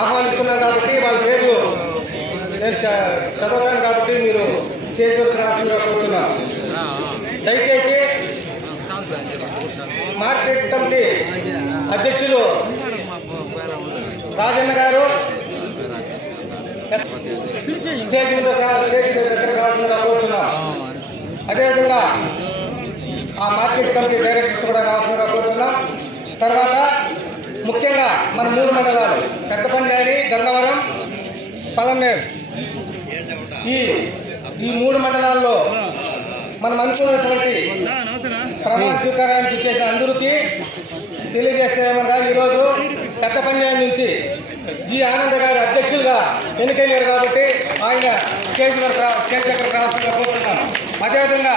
ఆహ్వానిస్తున్నాను కాబట్టి వాళ్ళ పేర్లు నేను చదువుతాను కాబట్టి మీరు స్టేజ్ వరకు రాసిందిగా కూర్చున్నాను. దయచేసి మార్కెట్ కమిటీ అధ్యక్షులు రాజన్న గారు స్టేజ్ మీద దగ్గర రావాల్సిందిగా కూర్చున్నాం. అదేవిధంగా ఆ మార్కెట్ కమిటీ డైరెక్టర్స్ కూడా రావాల్సిందిగా కూర్చున్నాం. తర్వాత ముఖ్యంగా మన 3 మండలాలు పెద్దపంజాని, గంగవరం, పలమనేరు ఈ 3 మండలాల్లో మనం అనుకున్నటువంటి ప్రమాణ స్వీకారానికి ఇచ్చేసిన అందరికీ తెలియజేస్తే ఏమన్నా ఈరోజు పెద్దపంజాని నుంచి జి ఆనంద్ గారు అధ్యక్షులుగా ఎన్నికైనారు కాబట్టి ఆయన స్టేజ్ దగ్గర రావాల్సిందిగా కోరుతున్నాం. అదేవిధంగా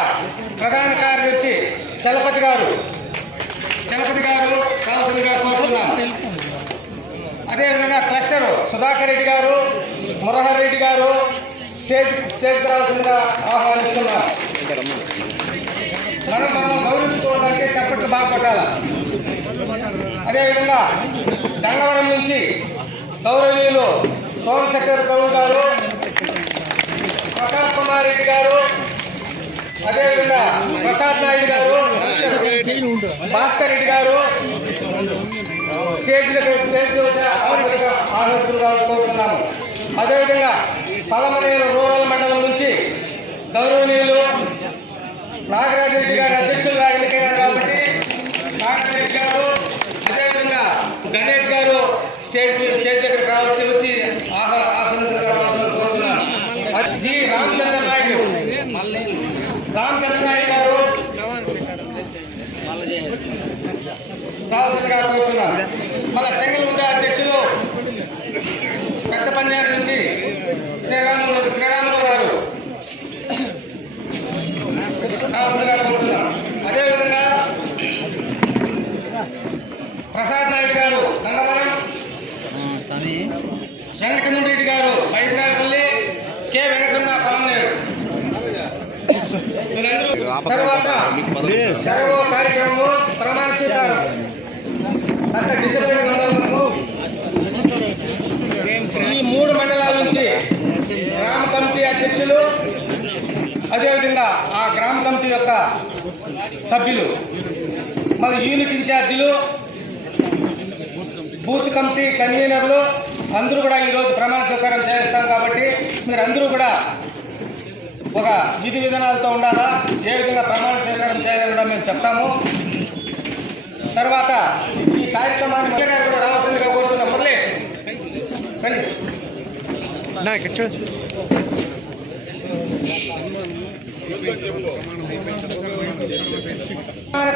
ప్రధాన కార్యదర్శి చలపతి గారు కావాల్సిందిగా కోరుతున్నాం. అదేవిధంగా క్లస్టర్ సుధాకర్ రెడ్డి గారు, మురహర్ రెడ్డి గారు స్టేజ్ రావాల్సిందిగా ఆహ్వానిస్తున్నాం. మనం గౌరవించుకోవాలంటే చప్పట్లు బాగా కొట్టాలి. అదేవిధంగా గంగవరం నుంచి గౌరవనీయులు సోమశేఖర్ గౌడ్ గారు, ప్రతాప్ కుమార్ రెడ్డి గారు, అదేవిధంగా ప్రసాద్ నాయుడు గారు, భాస్కర్ రెడ్డి గారు స్టేజ్ ఆహ్వానితులుగా కోరుతున్నాము. అదేవిధంగా పలమనేరు రూరల్ మండలం నుంచి గౌరవనీయులు నాగరాజు రెడ్డి గారు అధ్యక్షులుగా ఎన్నికయ్యారు కాబట్టి నాగరాజు రెడ్డి గారు, అదేవిధంగా గణేష్ గారు స్టేజ్ దగ్గర వచ్చి ఆహ్వానితులుగా కోరుతున్నాను. జి రామచంద్ర నాయుడు గారు రావాల్సిందిగా కోరుతున్నాను. మళ్ళీ సింగిల్ ముందు అధ్యక్షులు పెద్దపంజాని నుంచి శ్రీరాములు గారు రావాల్సిందిగా కోరుతున్నాను. అదేవిధంగా ప్రసాద్ నాయుడు గారు గంగవరం, వెంకటరెడ్డి గారు బైపల్లి, కె వెంకటరమణ పలమనేరు. తర్వాత సెలవు కార్యక్రమము ప్రమాణ స్వీకారం డిసిప్లిన్ మండలంలో ఈ 3 మండలాల నుంచి గ్రామ కమిటీ అధ్యక్షులు, అదేవిధంగా ఆ గ్రామ కమిటీ యొక్క సభ్యులు, మరి యూనిట్ ఇన్ఛార్జీలు, బూత్ కమిటీ కన్వీనర్లు అందరూ కూడా ఈరోజు ప్రమాణ స్వీకారం చేస్తాం కాబట్టి మీరు అందరూ కూడా ఒక విధి విధానాలతో ఉండాలా, ఏ విధంగా ప్రమాణ స్వీకారం చేయాలని కూడా మేము చెప్తాము. తర్వాత ఈ కార్యక్రమాన్ని మురళి గారు కూడా రావాల్సిందిగా కోరుతున్నాం. మురళి రండి.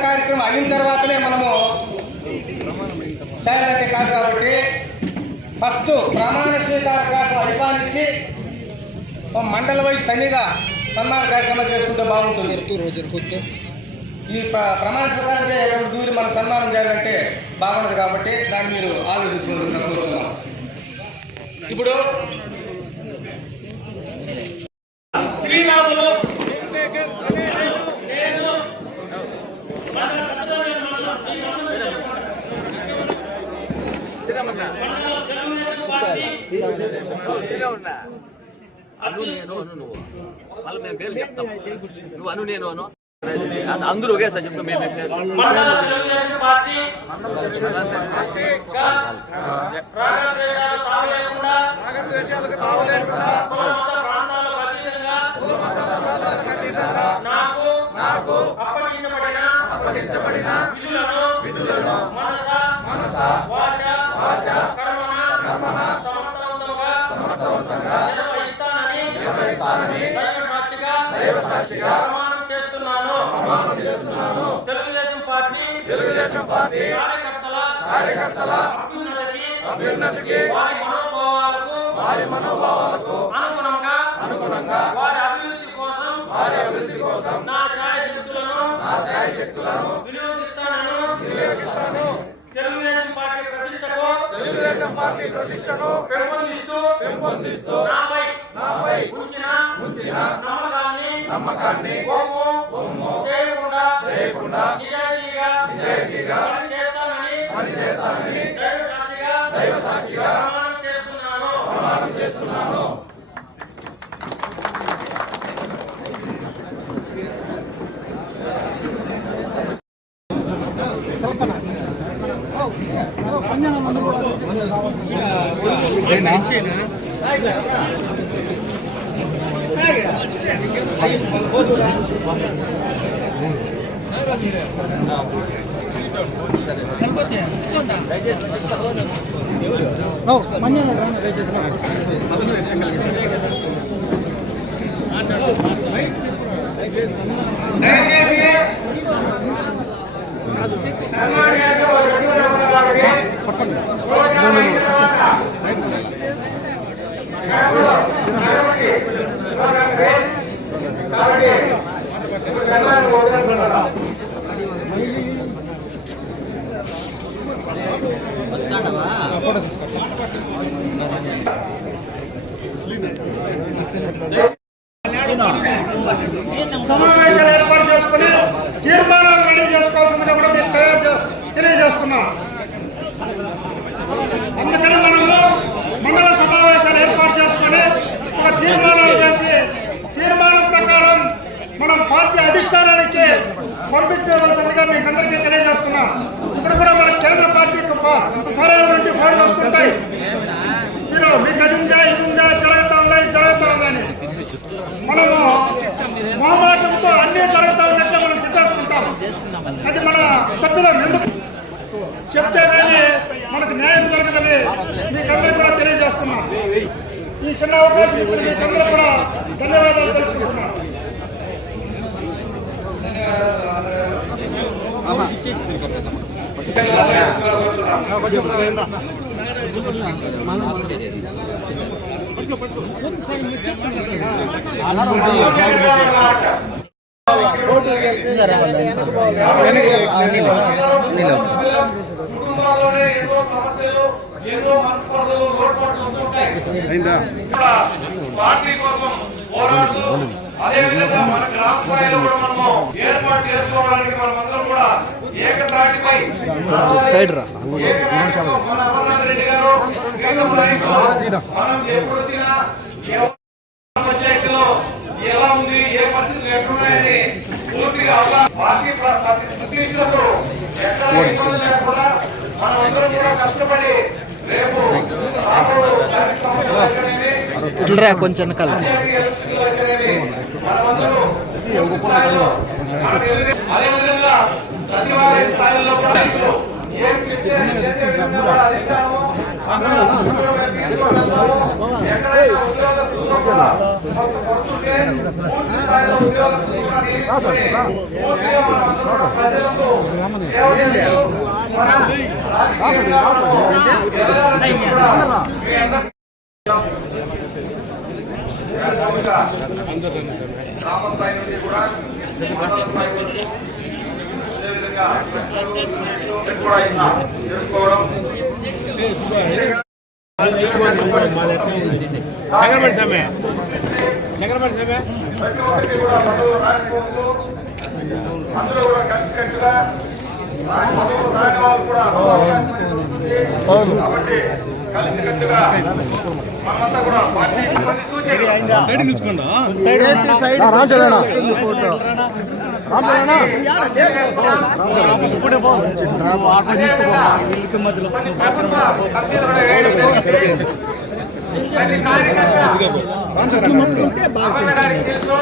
కార్యక్రమం అయిన తర్వాతనే మనము చేయాలంటే కాదు కాబట్టి ఫస్ట్ ప్రమాణ స్వీకారం అధికారించి మండల వైజ్ తనిగా సన్మాన కార్యక్రమం చేసుకుంటే బాగుంటుంది. ఈ ప్రమాణ స్వీకారం చేయాలంటే దూరి మనం సన్మానం చేయాలంటే బాగుంటుంది కాబట్టి దాన్ని మీరు ఆలోచించుకుంటున్న కూర్చున్నాం. ఇప్పుడు శ్రీరాములు నువ్వు వాళ్ళు మేము పేర్లు చెప్తాం. నువ్వు నేను అందరూ ఒకేసారి చెప్తాం. మేము అప్పగించబడిన విధులను మనస వాచ కర్మణ సమర్థవంతంగా నిర్వహిస్తానని దైవ సాక్షిగా ప్రమాణం చేస్తున్నాను. తెలుగుదేశం పార్టీ కార్యకర్తల అభ్యున్నతికి వారి మనోభావాలకు అనుగుణంగా వారి అభివృద్ధి కోసం నా శాయశక్తులను వినియోగిస్తాను. తెలుగుదేశం పార్టీ ప్రతిష్టను పెంపొందిస్తూ నాపై ఒమ్ము చేయకుండా నిజాయితీగా పనిచేస్తానని దైవ సాక్షిగా ప్రమాణం చేస్తున్నాను. సమావేశాలు ఏర్పాటు చేసుకుని తీర్మానాలు రెడీ చేసుకోవాల్సిందిగా కూడా మీకు తెలియజేస్తున్నాం. అందుకని మనము మండల సమావేశాలు ఏర్పాటు చేసుకుని ఒక తీర్మానాలు చేసి తీర్మానం ప్రకారం మనం పార్టీ అధిష్టానానికి పంపించవలసిందిగా మీకు అందరికీ తెలియజేస్తున్నాం. ఇప్పుడు కూడా మన కేంద్ర పార్టీ కార్యాలయం నుండి ఫోన్లు వస్తుంటాయి, మీరు మీకు అది ఉందా ఇది ఉందా జరుగుతూ ఉందని. మనము మొహమాటంతో అన్నీ జరుగుతూ ఉన్నట్లు మనం చెప్పేసుకుంటాం. అది మన తప్పిదం. ఎందుకు చెప్తే కానీ మనకు న్యాయం జరగదని మీకందరూ కూడా తెలియజేస్తున్నాం. ఈ చిన్న అవకాశం ఇచ్చిన మీకందరూ కూడా ధన్యవాదాలు తెలుపుకుంటున్నాను. కుటుంబాల్లోనే ఎన్నో సమస్యలు, ఎన్నో మనస్పర్ధలు, లోటుపాట్లు వస్తుంటాయి. పార్టీ కోసం పోరాడుతూ అదేవిధంగా మన గ్రామ స్థాయిలో కూడా మనము ఏర్పాటు చేసుకోవడానికి మనమందరం కూడా ఏకతాటిపై మన అమర్నాథ్ రెడ్డి గారు మనం ఎప్పుడు వచ్చినా పంచాయతీలో ఎలా ఉంది, ఏ పరిస్థితులు ఎక్కడున్నాయని పూర్తిగా పార్టీ ప్రతిష్టతో ఎక్కడ ఇబ్బంది లేకుండా మనమందరం కూడా కష్టపడి రేపు కొంచెం అదేవిధంగా సచివాలయ స్థాయిలో కూడా ఏం చెప్తే చేసే విధంగా కూడా అధిష్టానము ఎక్కడైనా ఉద్యోగస్తులతో కూడా కొంత కొడుతుంటే పూర్తి స్థాయిలో ఉద్యోగస్తులు కూడా నియమించుకొని పూర్తిగా మనమందరం ప్రజలకు సేవ చేస్తూ మనం రాజకీయంగా మనము ఎదగాలని కూడా మీ అందరికీ గ్రామ స్థాయి నుండి కూడా మండల స్థాయి వరకు అదేవిధంగా కూడా ఇలా చేసుకోవడం ప్రతి ఒక్కరికి కూడా పదవులు రాకపోవచ్చు. అందరూ కూడా కలిసికట్టుగా పదవులు రాని వాళ్ళు కూడా అవకాశం అనేది ఉంటుంది. కాబట్టి కలిసికట్టుగా మనమంతా కూడా పార్టీ కొన్ని సూచనలు ప్రతి కార్యకర్త అమ్మగారికి తెలుసు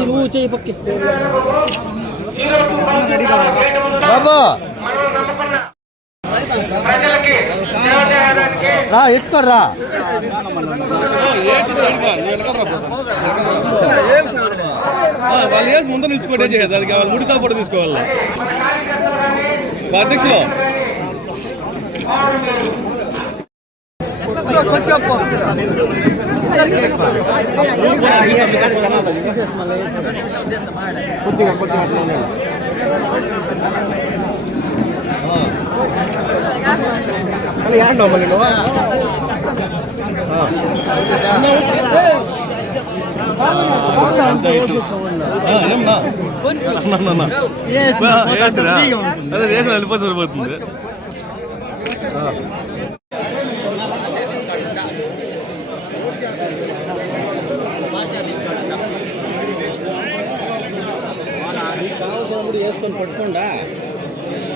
నువ్వు చేయి పక్కి ప్రజలకి సేవ చేయడానికి రా ఎత్తుకోరా వాళ్ళు వేసి ముందు నిలిచిపోతే చేయదు, అది కావాలి ముడితో కూడా తీసుకోవాలి. మన కార్యకర్తలు కానీ అధ్యక్షులు మళ్ళీ ఏమన్నా అదే రేషన్ వెళ్ళిపోతే సరిపోతుంది. కావాల్సినప్పుడు వేసుకొని పట్టుకుండా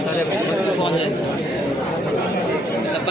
సరే వచ్చి ఫోన్ చేస్తాను తప్ప